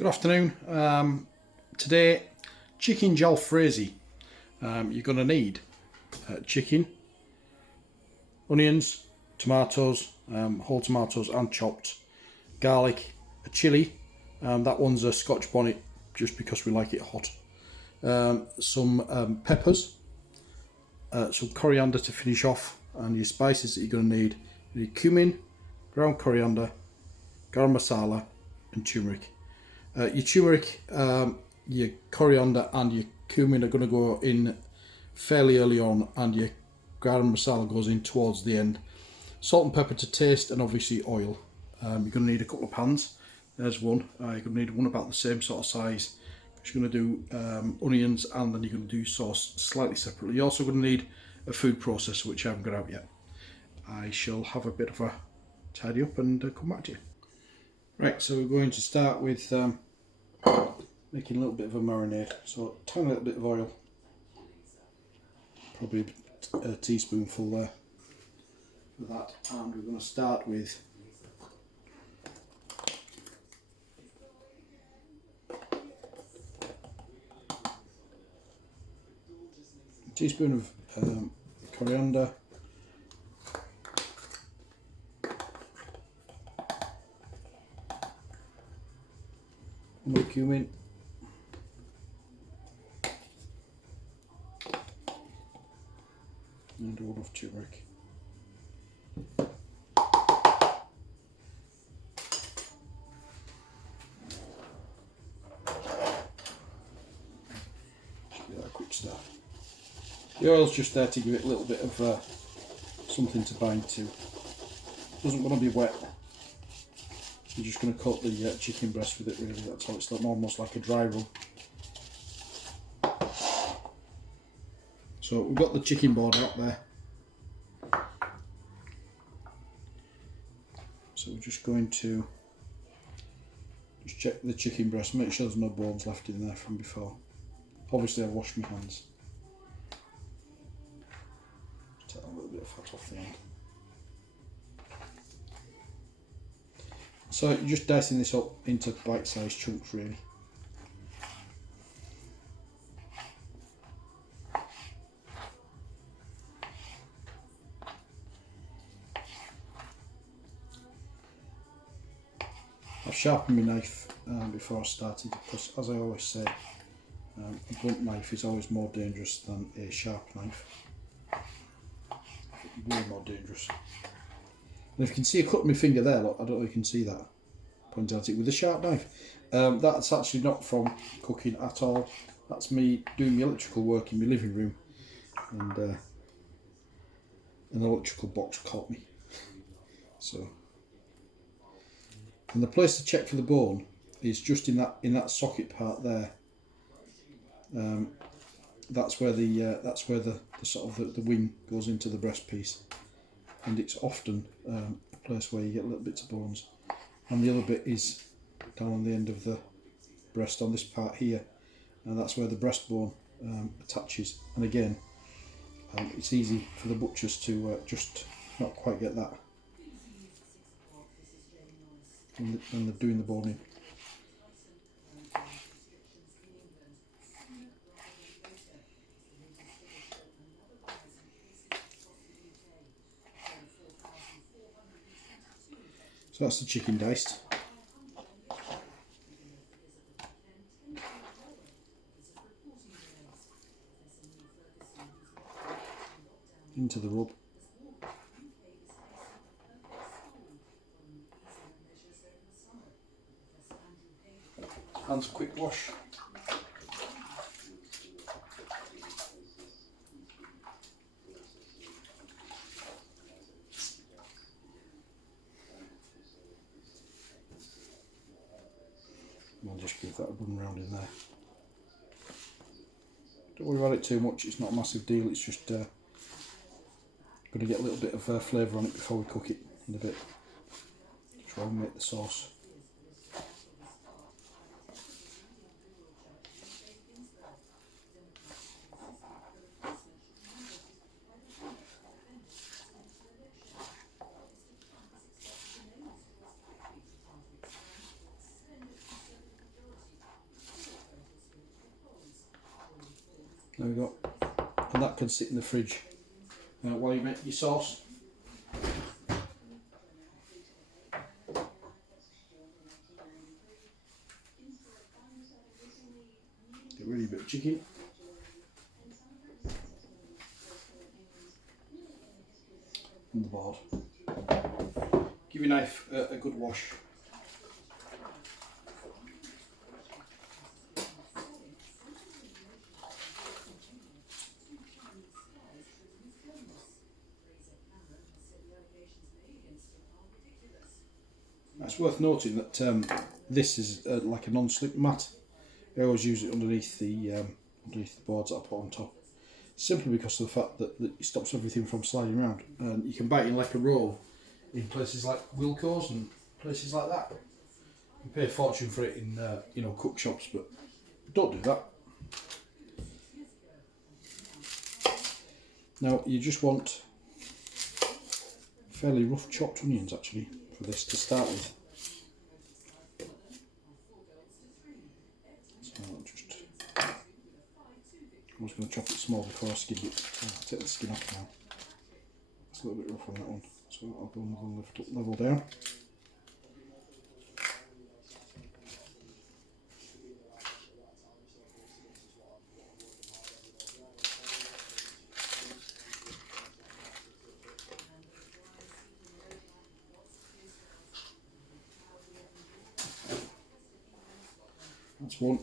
Good afternoon. Today, chicken Jalfreizi. You're going to need chicken, onions, tomatoes, whole tomatoes and chopped, garlic, a chilli. That one's a Scotch bonnet just because we like it hot. Some peppers, some coriander to finish off, and your spices that you're going to need. You need cumin, ground coriander, garam masala and tumeric. Your turmeric, your coriander and your cumin are going to go in fairly early on, and your garam masala goes in towards the end. Salt and pepper to taste, and obviously oil. You're going to need a couple of pans. There's one. You're going to need one about the same sort of size. You're going to do onions, and then you're going to do sauce slightly separately. You're also going to need a food processor, which I haven't got out yet. I shall have a bit of a tidy up and come back to you. Right, so we're going to start with making a little bit of a marinade. So tiny little bit of oil, probably a teaspoonful there for that, and we're going to start with a teaspoon of coriander, one of cumin, and one of turmeric. Just give that a quick stir. The oil's just there to give it a little bit of something to bind to. Doesn't want to be wet. You're just going to coat the chicken breast with it, really. That's how it's almost like a dry rub. So we've got the chicken board out there. So we're just going to just check the chicken breast, make sure there's no bones left in there from before. Obviously I've washed my hands. Just take a little bit of fat off the end. So you're just dicing this up into bite-sized chunks, really. I've sharpened my knife before I started, because as I always say, a blunt knife is always more dangerous than a sharp knife. Way more dangerous. And if you can see a cut on my finger there, look, I don't know if you can see that. Point out it with a sharp knife. That's actually not from cooking at all. That's me doing my electrical work in my living room, and an electrical box caught me. So, and the place to check for the bone is just in that socket part there. That's where the sort of the wing goes into the breast piece, and it's often a place where you get little bits of bones. And the other bit is down on the end of the breast on this part here, and that's where the breastbone attaches. And again, it's easy for the butchers to just not quite get that when they're doing the boning. So that's the chicken diced. Into the rub. Hands a quick wash. We'll just give that a run round in there. Don't worry about it too much, it's not a massive deal, it's just going to get a little bit of flavour on it before we cook it in a bit. Try and make the sauce. There we go. And that can sit in the fridge while you make your sauce. Get ready a bit of chicken. And the board. Give your knife a good wash. It's worth noting that this is like a non-slip mat. I always use it underneath the boards that I put on top, simply because of the fact that it stops everything from sliding around, and you can buy it in like a roll in places like Wilco's and places like that. You pay a fortune for it in cook shops, but don't do that. Now you just want fairly rough chopped onions actually for this to start with. So I'm just going to chop it small before I skin it. Take the skin off now. It's a little bit rough on that one, so I'll go and lift up level down. That's one.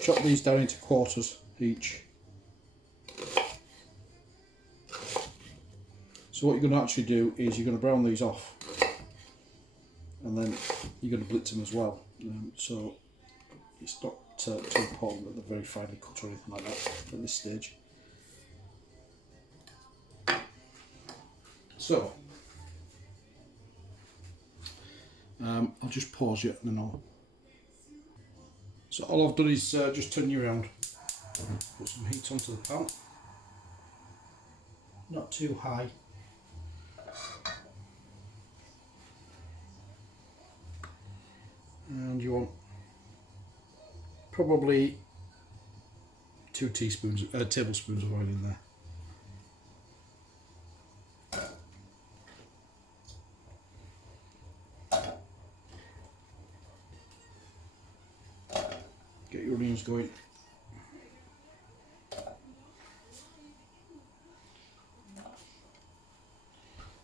Chop these down into quarters each. So what you're going to actually do is you're going to brown these off, and then you're going to blitz them as well. So it's not too important that they're very finely cut or anything like that at this stage. So I'll just pause you and then I'll. So all I've done is just turn you around, put some heat onto the pan, not too high. And you want probably 2 tablespoons of oil in there. Get your onions going.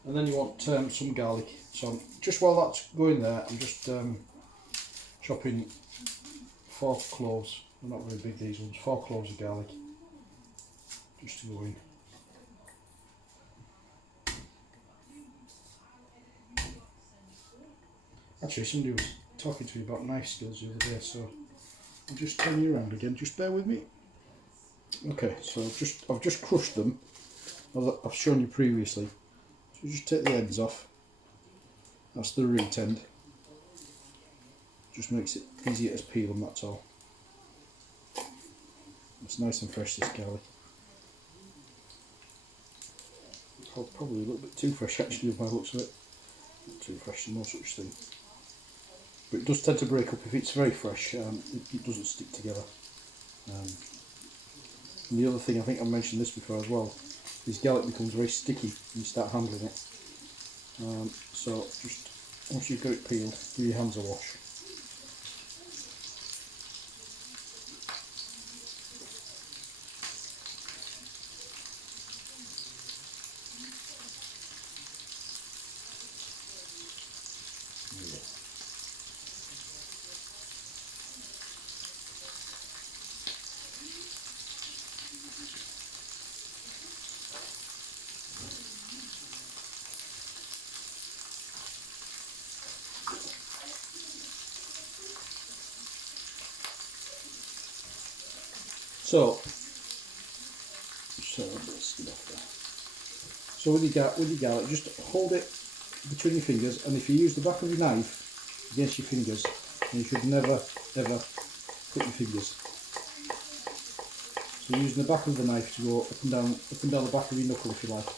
And then you want some garlic. So just while that's going there, I'm just chopping 4 cloves. They're not very big, these ones. 4 cloves of garlic, just to go in. Actually, somebody was talking to me about knife skills the other day, so I'll just turn you around again. Just bear with me. Okay, so I've just crushed them, as I've shown you previously. So just take the ends off. That's the root end. Just makes it easier to peel them, that's all. It's nice and fresh, this garlic. Probably a little bit too fresh actually by the looks of it. Not too fresh, no such thing. But it does tend to break up if it's very fresh. It doesn't stick together. And the other thing, I think I mentioned this before as well, is garlic becomes very sticky when you start handling it. So just once you've got it peeled, give your hands a wash. So with your garlic, just hold it between your fingers, and if you use the back of your knife against your fingers, then you should never ever cut your fingers. So you're using the back of the knife to go up and down the back of your knuckle if you like.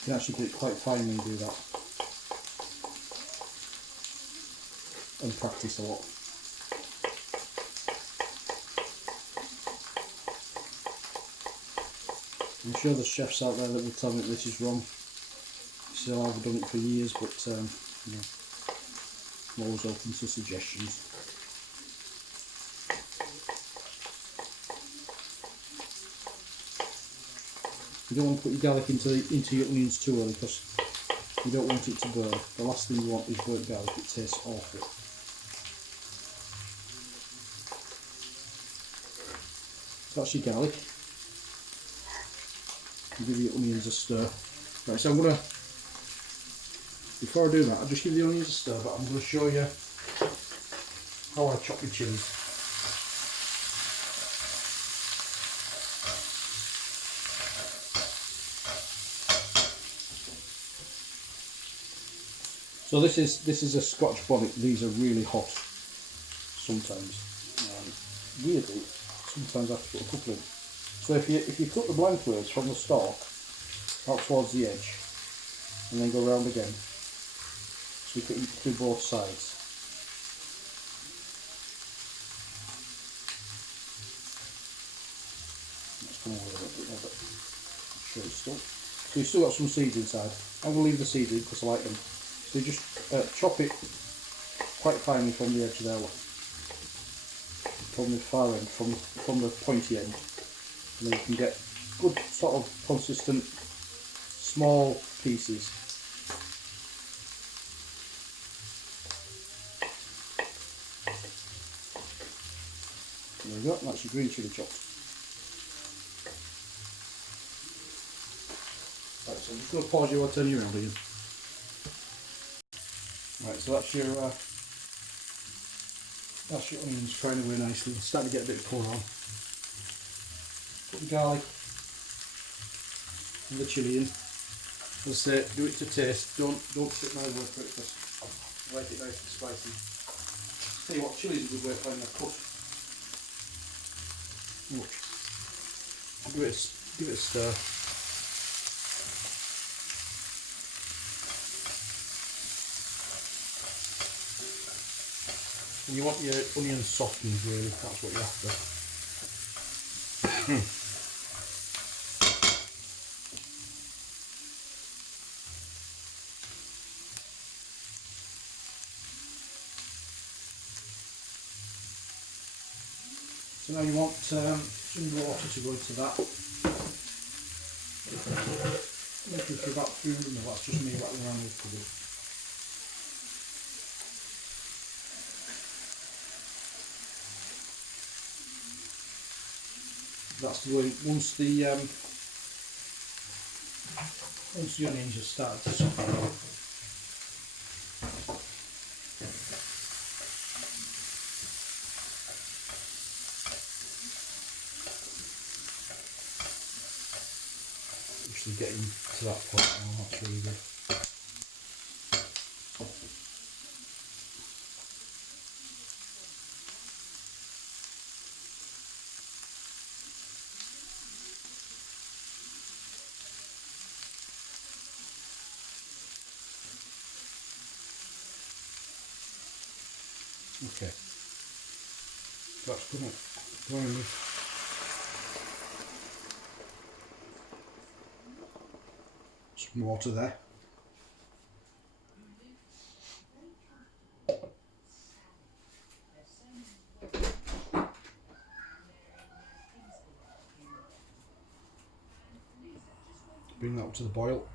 You can actually get it quite fine when you do that, and practice a lot. I'm sure there's chefs out there that will tell me that this is wrong. Still, I've done it for years, but you know, I'm always open to suggestions. You don't want to put your garlic into your onions too early, because you don't want it to burn. The last thing you want is burnt garlic. It tastes awful. That's your garlic. And give your onions a stir. Right, so I'm going to, before I do that, I'll just give the onions a stir, but I'm going to show you how I chop my chillies. So this is a Scotch bonnet. These are really hot sometimes. Weirdly, sometimes I have to put a couple in. So if you cut the blank words from the stalk out towards the edge, and then go round again, so you cut it through both sides. Let's come over a bit more, but I'm sure it's still. So you've still got some seeds inside. I'm going to leave the seeds in because I like them. So you just chop it quite finely from the edge there, from the far end, from the pointy end, and then you can get good sort of consistent small pieces. There we go, that's your green chilli chopped. Right, so I'm just going to pause you while I turn you around again. Right, so that's your onions frying away nicely. It's starting to get a bit of colour on. Put the garlic and the chilli in. As I say, do it to taste. Don't sit my word for it, because I like it nice and spicy. Tell you what, chilli is a good way of finding a cut. Watch. Give it a stir. And you want your onions softened, really, that's what you're after. So now you want some water to go into that. Making for about 300 ml, that's just me rattling around with cupboard. That's going once the onions have started to soften. Actually getting to that point now, that's really good. Okay, that's going to go in with some water there. Bring that up to the boil.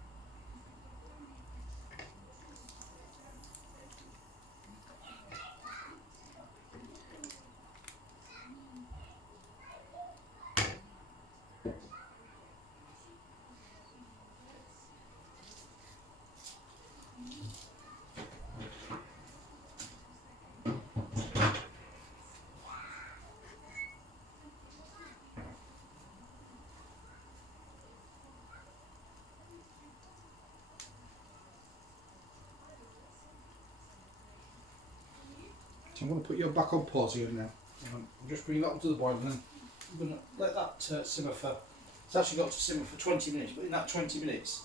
So I'm going to put your back on pause here now. I'm just bringing that up to the boil and then I'm going to let that simmer for, it's actually got to simmer for 20 minutes, but in that 20 minutes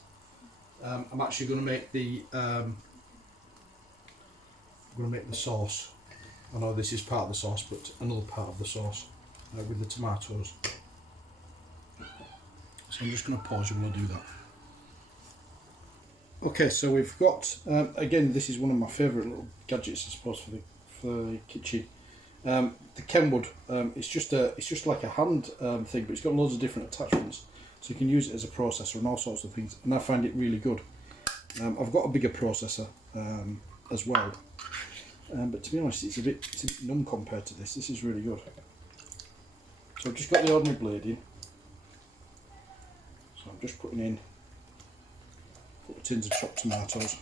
I'm actually going to make the sauce. I know this is part of the sauce, but another part of the sauce with the tomatoes. So I'm just going to pause you while I do that. Okay, so we've got, again, this is one of my favourite little gadgets, I suppose, for the kitchen. The Kenwood, it's just like a hand thing, but it's got loads of different attachments, so you can use it as a processor and all sorts of things, and I find it really good. I've got a bigger processor as well, but to be honest, it's a bit numb compared to this. This is really good. So I've just got the ordinary blade in, so I'm just putting in a couple of tins of chopped tomatoes.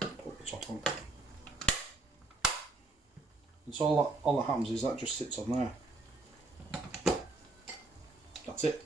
Put the top on. And so all that happens is that just sits on there. That's it.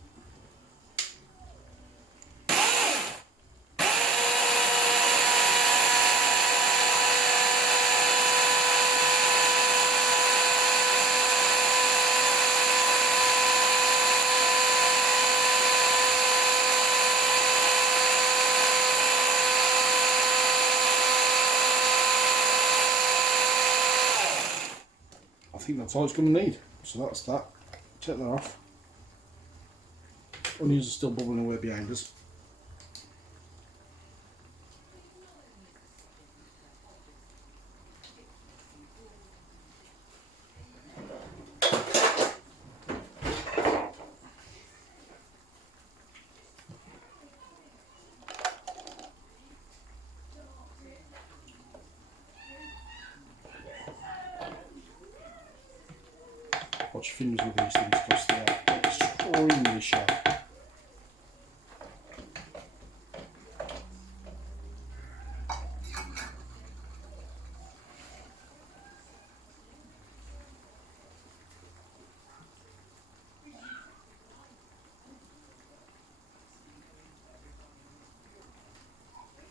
I think that's all it's going to need. So that's that. Take that off. Onions are still bubbling away behind us. Watch your fingers with these things because they are extremely sharp.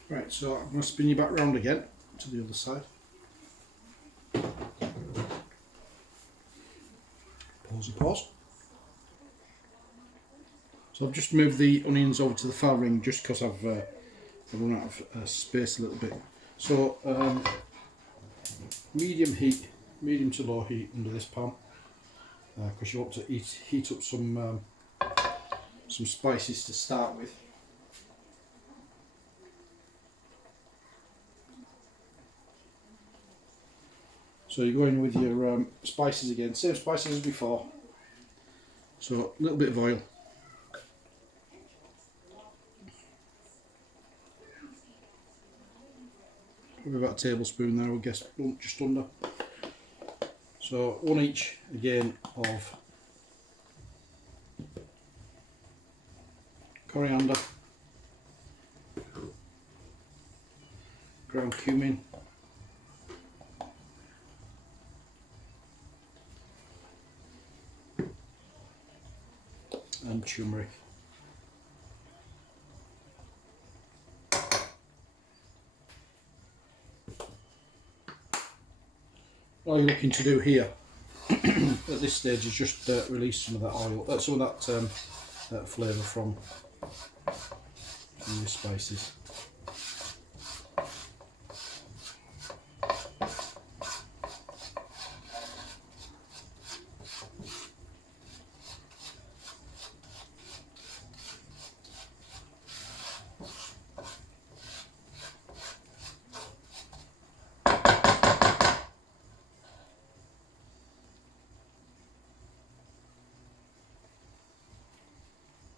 Right, so I'm going to spin you back round again to the other side. Pause. So I've just moved the onions over to the far ring just because I've run out of space a little bit. So medium to low heat under this pan, because you want to heat up some spices to start with. So you go in with your spices again, same spices as before. So a little bit of oil. Probably about a tablespoon there, I guess, just under. So one each again of coriander, ground cumin, and tumeric. All you're looking to do here at this stage is just release some of that oil, some of that flavour from your spices.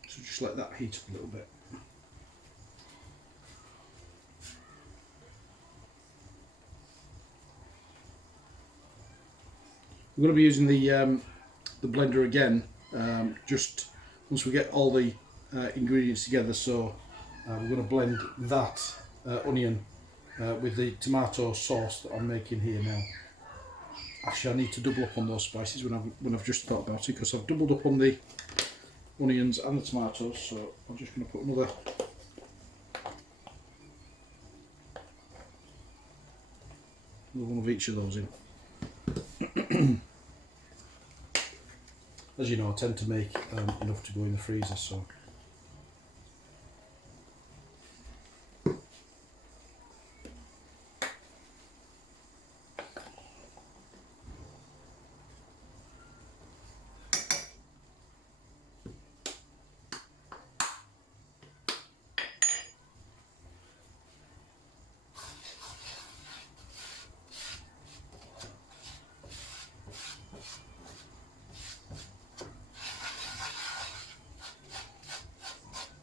So just let that heat up a little bit. We're going to be using the blender again, just once we get all the ingredients together. So we're going to blend that onion with the tomato sauce that I'm making here now, Actually, I need to double up on those spices when I've just thought about it, because I've doubled up on the onions and the tomatoes. So I'm just going to put another one of each of those in. As you know, I tend to make enough to go in the freezer, so.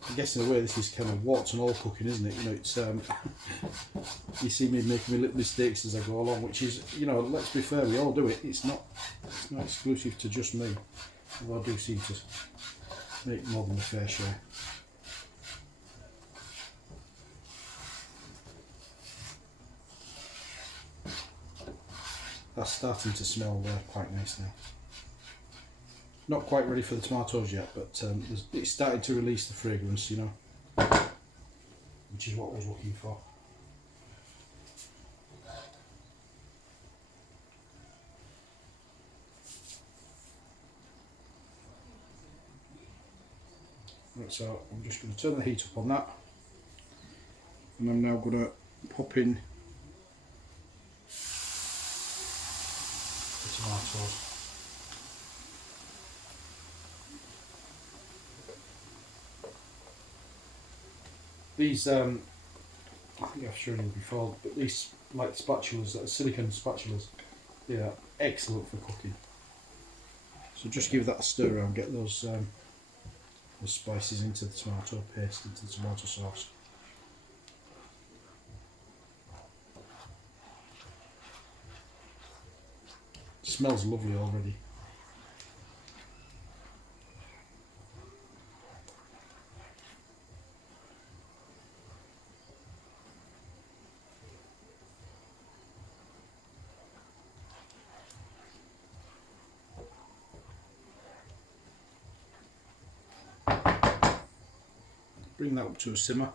I guess in a way this is kind of warts and all cooking, isn't it? You know, it's you see me making my little mistakes as I go along, which is, you know, let's be fair, we all do it. It's not exclusive to just me, although I do seem to make more than a fair share. That's starting to smell quite nice now. Not quite ready for the tomatoes yet, but it's starting to release the fragrance, you know, which is what I was looking for. Right, so I'm just going to turn the heat up on that, and I'm now going to pop in the tomatoes. These, I think I've shown you before, but these, like spatulas, silicone spatulas, they are excellent for cooking. So just give that a stir around, get those spices into the tomato paste, into the tomato sauce. It smells lovely already. Bring that up to a simmer.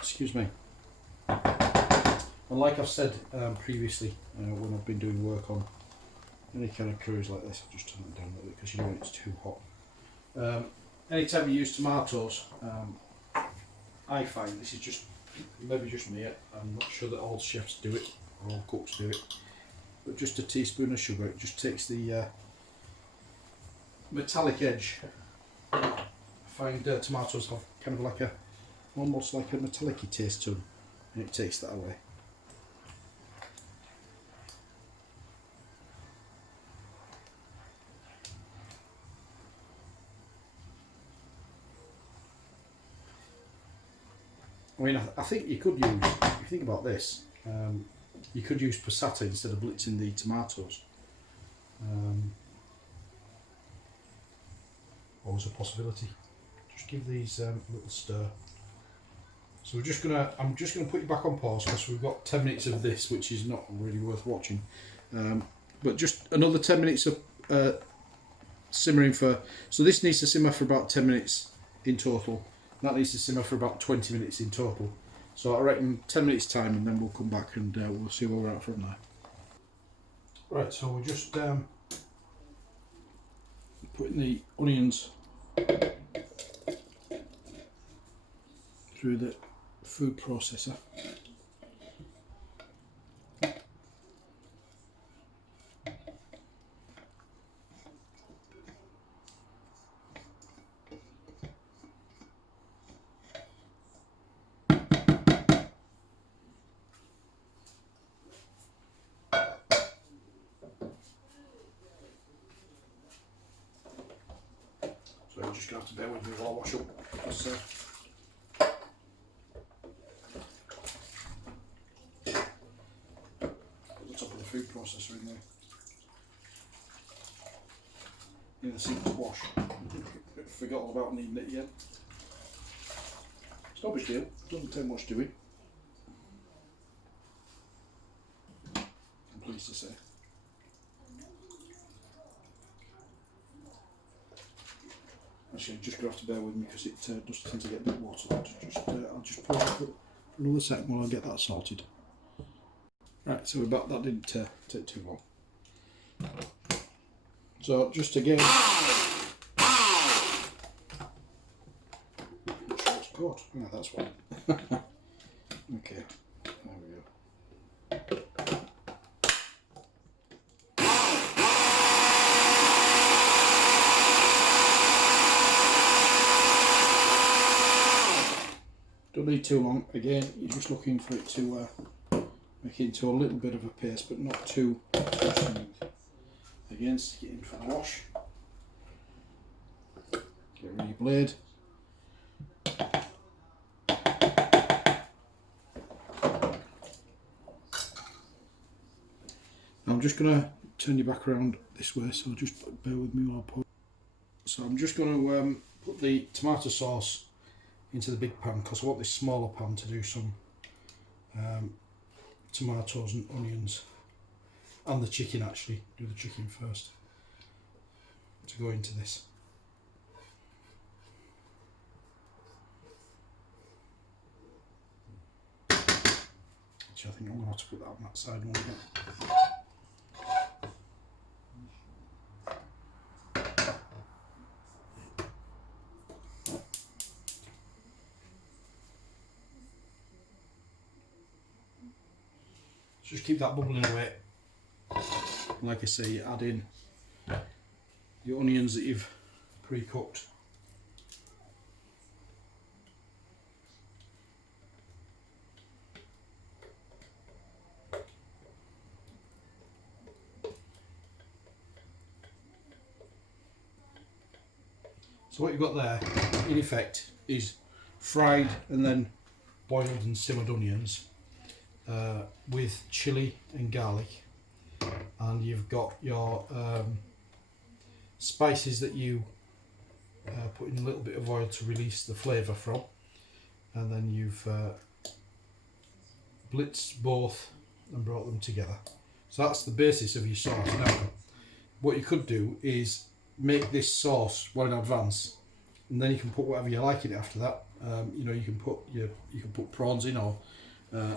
Excuse me. And like I've said previously, when I've been doing work on any kind of curries like this, I'll just turn it down a little bit because you know it's too hot. Anytime you use tomatoes, I find, this is just maybe just me, I'm not sure that all chefs do it or all cooks do it, but just a teaspoon of sugar, it just takes the metallic edge. I find tomatoes have kind of like almost like a metallic-y taste to them, and it takes that away. I mean, I think you could use, if you think about this, you could use passata instead of blitzing the tomatoes. Always a possibility. Just give these a little stir. So I'm just gonna put you back on pause because we've got 10 minutes of this, which is not really worth watching. But just another 10 minutes of simmering for. So this needs to simmer for about 10 minutes in total. That needs to simmer for about 20 minutes in total. So I reckon 10 minutes time, and then we'll come back and we'll see where we're at from there. Right, so we're just putting the onions through the food processor. just going to have to bear with me while I wash up. Because, put the top of the food processor in there. In the sink to wash. Forgot all about needing it again. It's no big deal, doesn't take much doing. I'm pleased to say. Actually, I'm just going to have to bear with me because it does tend to get a bit water. I'll just pour it for another second while I get that sorted. Right, so we're back. That didn't take too long. So just again, not sure it's caught. Yeah, that's one. Okay, there we go. Don't need too long. Again, you're just looking for it to make it into a little bit of a paste, but not too smooth. Again, stick it in for the wash. Get rid of your blade. Now I'm just going to turn you back around this way, so just bear with me while I pour. So I'm just going to put the tomato sauce into the big pan because I want this smaller pan to do some tomatoes and onions and the chicken. Actually, do the chicken first to go into this. Actually, I think I'm going to have to put that on that side one again. Just keep that bubbling away. Like I say, you add in your onions that you've pre-cooked. So what you've got there, in effect, is fried and then boiled and simmered onions with chilli and garlic, and you've got your spices that you put in a little bit of oil to release the flavour from, and then you've blitzed both and brought them together. So that's the basis of your sauce. Now, what you could do is make this sauce well in advance, and then you can put whatever you like in it after that. You know, you can put prawns in, or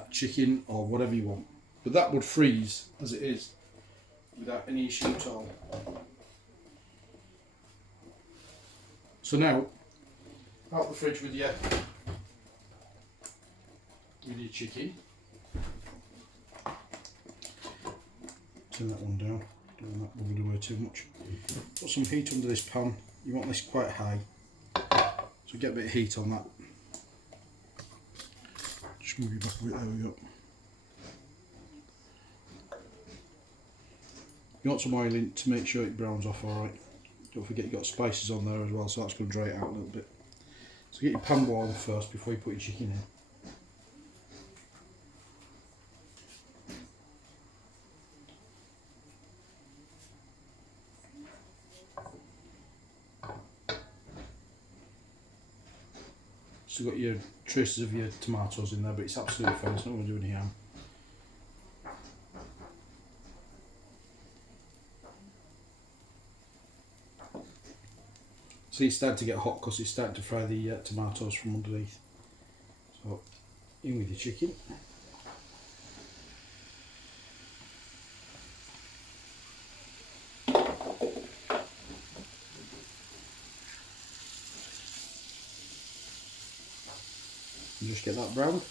chicken, or whatever you want. But that would freeze as it is without any issue at all. So now, out the fridge with your chicken. Turn that one down. Don't want that bubbled away too much. Put some heat under this pan. You want this quite high, so get a bit of heat on that. Just move you back a bit. There we go. You want some oil in to make sure it browns off alright. Don't forget you've got spices on there as well, so that's going to dry it out a little bit. So get your pan warm first before you put your chicken in. Still got your traces of your tomatoes in there, but it's absolutely fine, it's not going to do any harm. See, it's starting to get hot because it's starting to fry the tomatoes from underneath. So, in with your chicken. And just get that browned.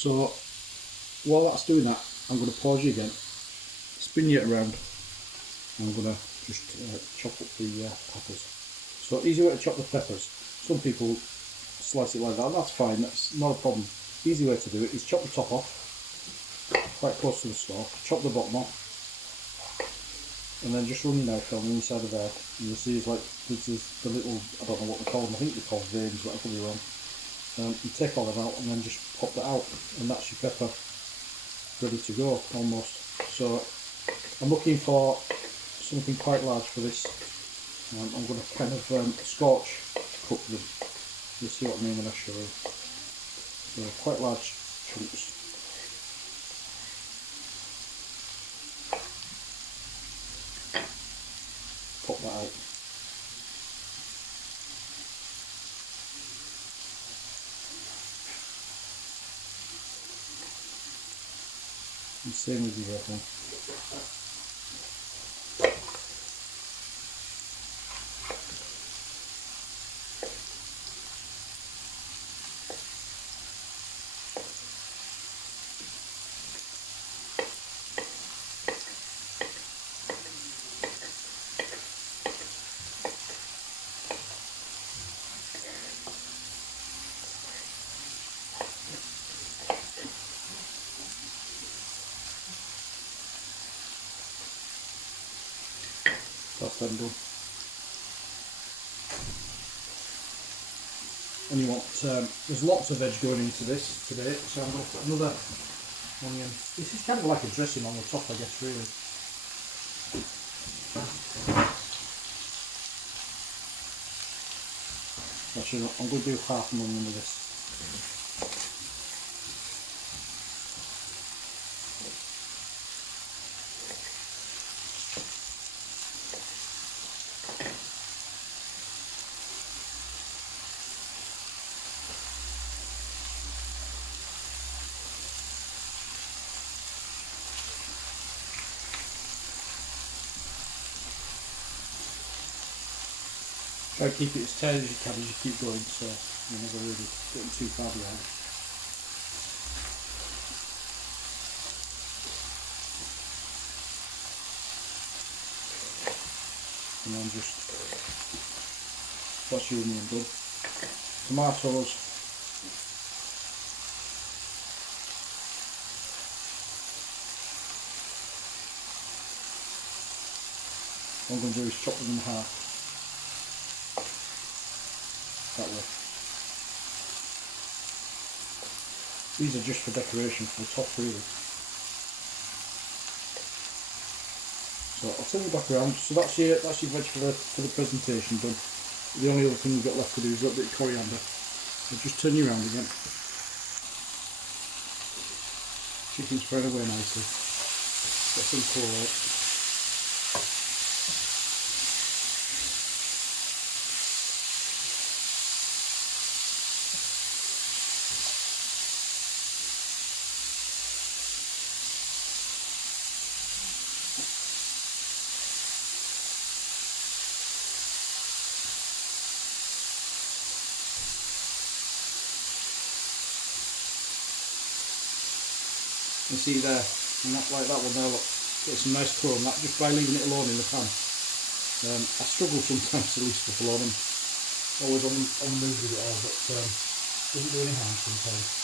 So while that's doing that, I'm going to pause you again, spin you around, and I'm going to just chop up the peppers. So easy way to chop the peppers. Some people slice it like that, that's fine, that's not a problem. Easy way to do it is chop the top off, quite close to the stalk, chop the bottom off, and then just run your knife on the inside of there, and you'll see it's like, this is the little, I don't know what they call them, I think they're called veins, but I could be wrong. You take all of that out and then just pop that out, and that's your pepper ready to go almost. So I'm looking for something quite large for this. I'm going to kind of scorch cook them. You'll see what I mean when I show you. So quite large chunks. Pop that out. And same with the other one. That's them done. And you want, there's lots of veg going into this today, so I'm going to put another onion. This is kind of like a dressing on the top, I guess, really. Actually, I'm going to do half an onion with this. Try to keep it as tight as you can as you keep going, so you're never really getting too far behind. And then just, that's your onion done. Tomatoes. What I'm going to do is chop them in half. That way. These are just for decoration for the top, really. So I'll turn you back around. So that's your veg for the presentation done. The only other thing we've got left to do is a little bit of coriander. I'll just turn you around again. Chicken's spread away nicely. Got some colour. You see there, and that, like that one there, look, get some nice chrome, that just by leaving it alone in the pan. I struggle sometimes to leave stuff alone, I'm always on the move with it all, but doesn't do any harm sometimes.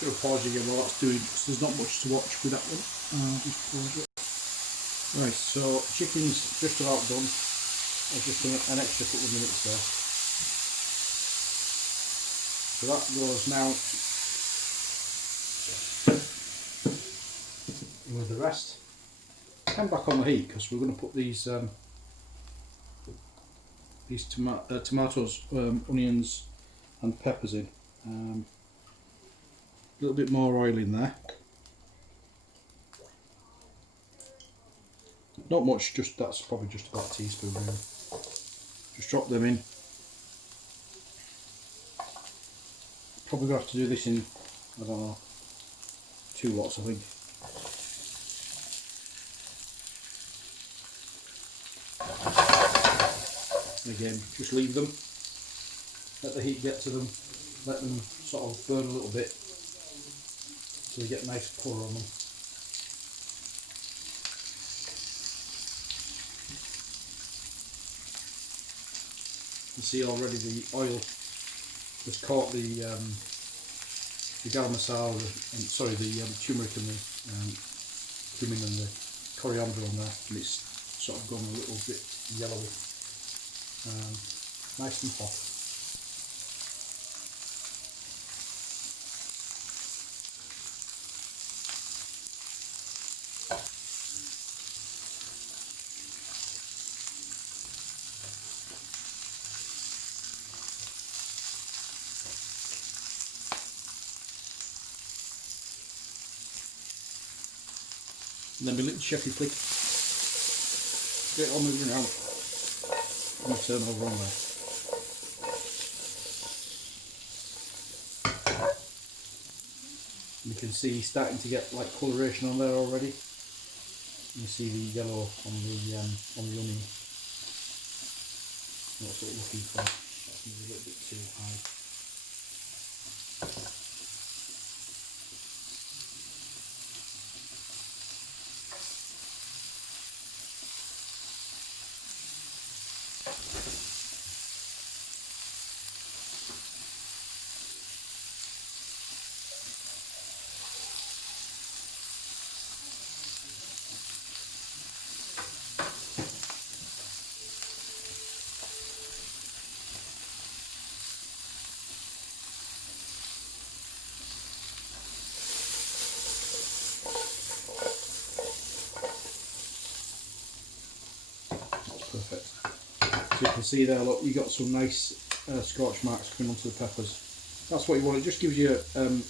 Going to pause again while that's doing, because there's not much to watch with that one. Just pause it. Right, so chicken's just about done. I've just done an extra couple of minutes there. So that goes now in with the rest. Come back on the heat because we're going to put these tomatoes, onions and peppers in. A little bit more oil in there. Not much, just that's probably just about a teaspoon really. Just drop them in. Probably going to have to do this in, I don't know, 2 lots I think. Again, just leave them, let the heat get to them, let them sort of burn a little bit so you get a nice colour on them. You see already the oil has caught the garam masala, the tumeric and the cumin and the corriander on there, and it's sort of gone a little bit yellowy. Nice and hot. And then my little chefy flick. Get it all moving around. I'm going to turn over on there. You can see starting to get like coloration on there already. You see the yellow on the onion. That's what we're looking for. That's maybe a little bit too high. Perfect. So you can see there, look, you got some nice scorch marks coming onto the peppers. That's what you want. It just gives you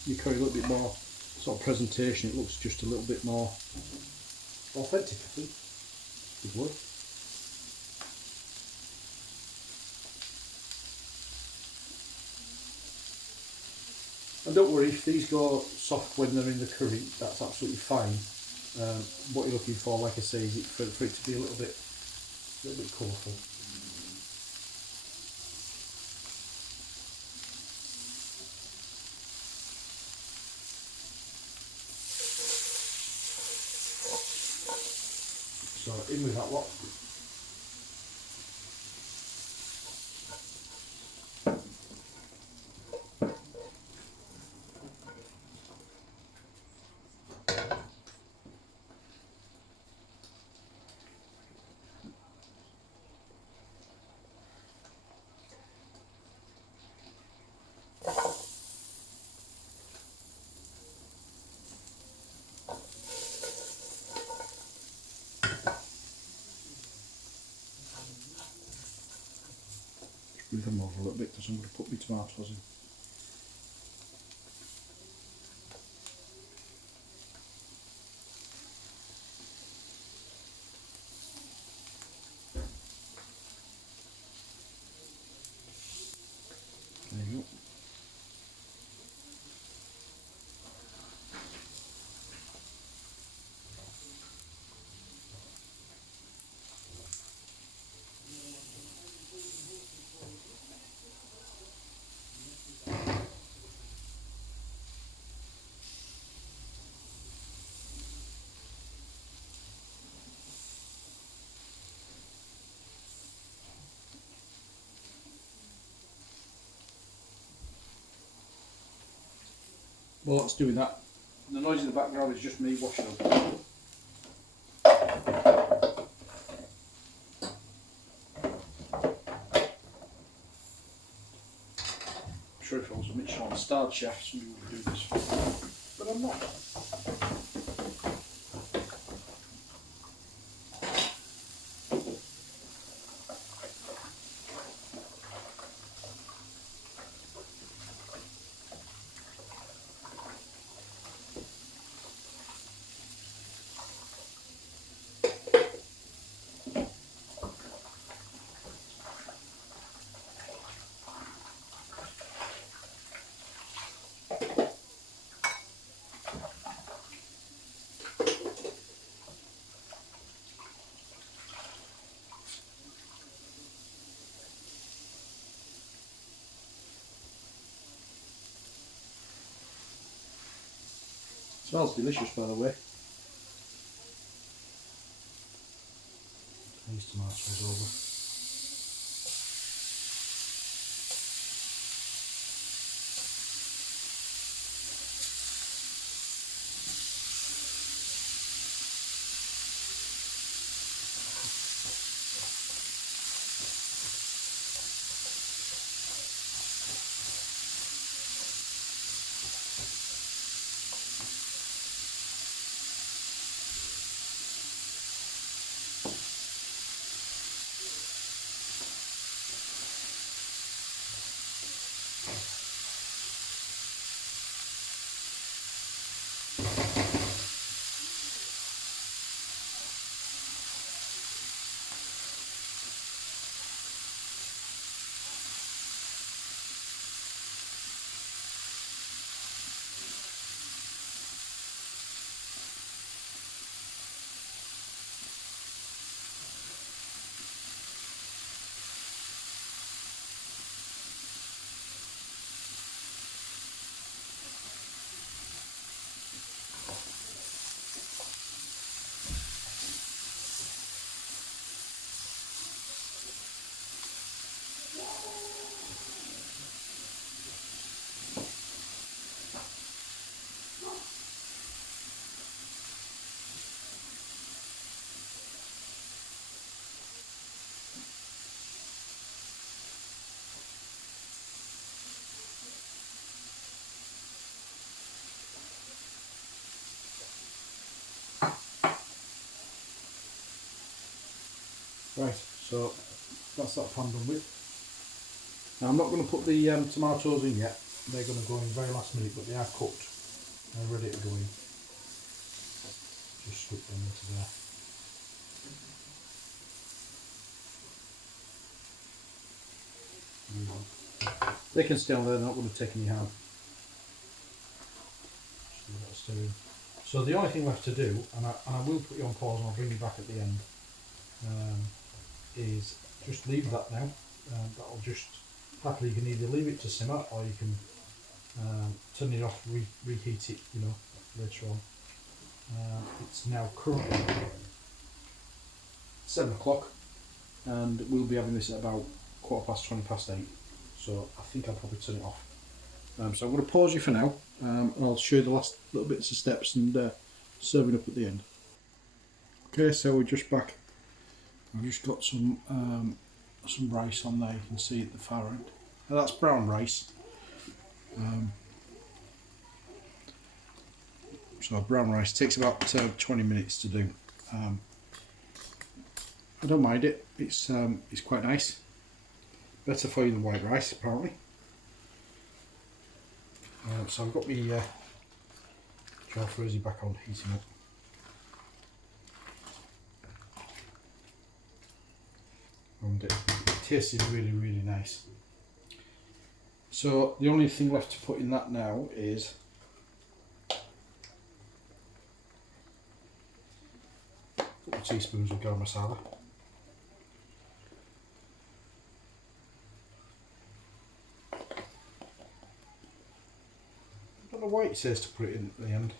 your curry a little bit more sort of presentation. It looks just a little bit more authentic, I think. Good word. And don't worry, if these go soft when they're in the curry, that's absolutely fine. What you're looking for, like I say, is for it to be a little bit colourful. So in with that lot. Move them over a little bit because I'm going to put my tomatoes in. There you go. Well, that's doing that. And the noise in the background is just me washing up. I'm sure if I was a Michelin-starred chef, somebody would do this, but I'm not. Smells delicious, by the way. These tomatoes over. Right, so that's that pan done with. Now I'm not going to put the tomatoes in yet, they're going to go in very last minute, but they are cooked, they're ready to go in. Just scoop them into there. They can stay on there, they're not going to take any harm. Just a bit of stirring. So the only thing left to do, and I will put you on pause and I'll bring you back at the end, is just leave that now. That'll just happily, you can either leave it to simmer or you can turn it off, reheat it, you know, later on. It's now currently 7 o'clock and we'll be having this at about 8:15. So I think I'll probably turn it off. So I'm going to pause you for now and I'll show you the last little bits of steps and serving up at the end. Okay, so we're just back. I've just got some rice on there, you can see at the far end. Now that's brown rice. So brown rice takes about 20 minutes to do. I don't mind it, it's quite nice. Better for you than white rice apparently. So I've got my Jalfreizi back on, heating up. And it tastes really, really nice. So the only thing left to put in that now is a couple of teaspoons of Garam masala. I don't know why it says to put it in at the end.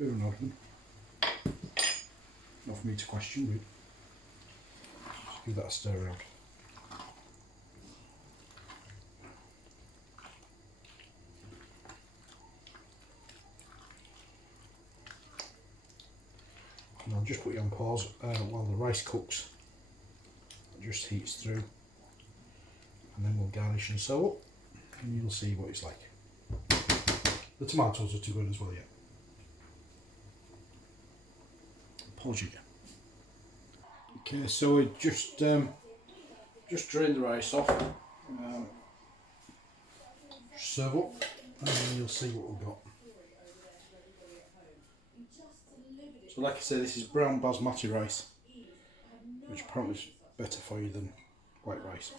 Bit of nothing. Not for me to question, really. Give that a stir around. just put you on pause while the rice cooks. It just heats through, and then we'll garnish and sew up, and you'll see what it's like. The tomatoes are too good as well yet. Pause again. Okay, so we just drain the rice off, serve up, and then you'll see what we've got. So like I say, this is brown basmati rice, which apparently is better for you than white rice.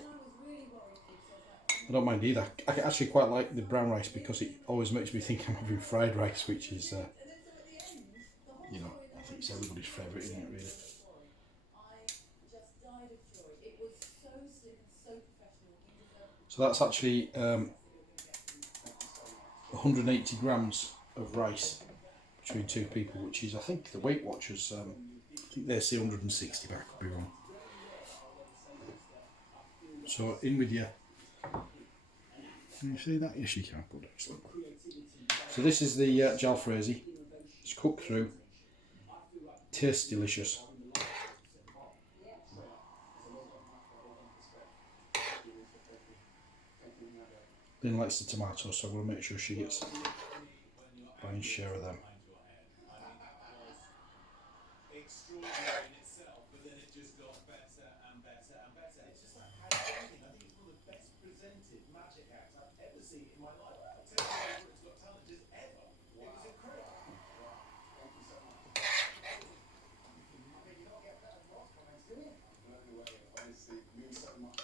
I don't mind either. I actually quite like the brown rice because it always makes me think I'm having fried rice, which is, you know, I think it's everybody's favourite, isn't it, really? So that's actually 180 grams of rice between two people, which is, I think the Weight Watchers, I think they say 160, but I could be wrong. So in with you. Can you see that? Yes, you can. Good, excellent. So this is the Jalfreizi. It's cooked through. Tastes delicious. Lynn likes the tomatoes, so I'm going to make sure she gets a fine share of them.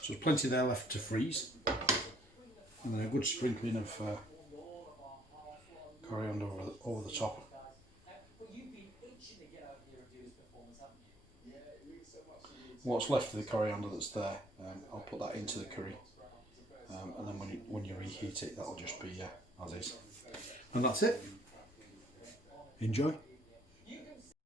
So there's plenty there left to freeze, and then a good sprinkling of coriander over the top. What's left of the coriander that's there, I'll put that into the curry, and then when you reheat it, that'll just be as is. And that's it. Enjoy.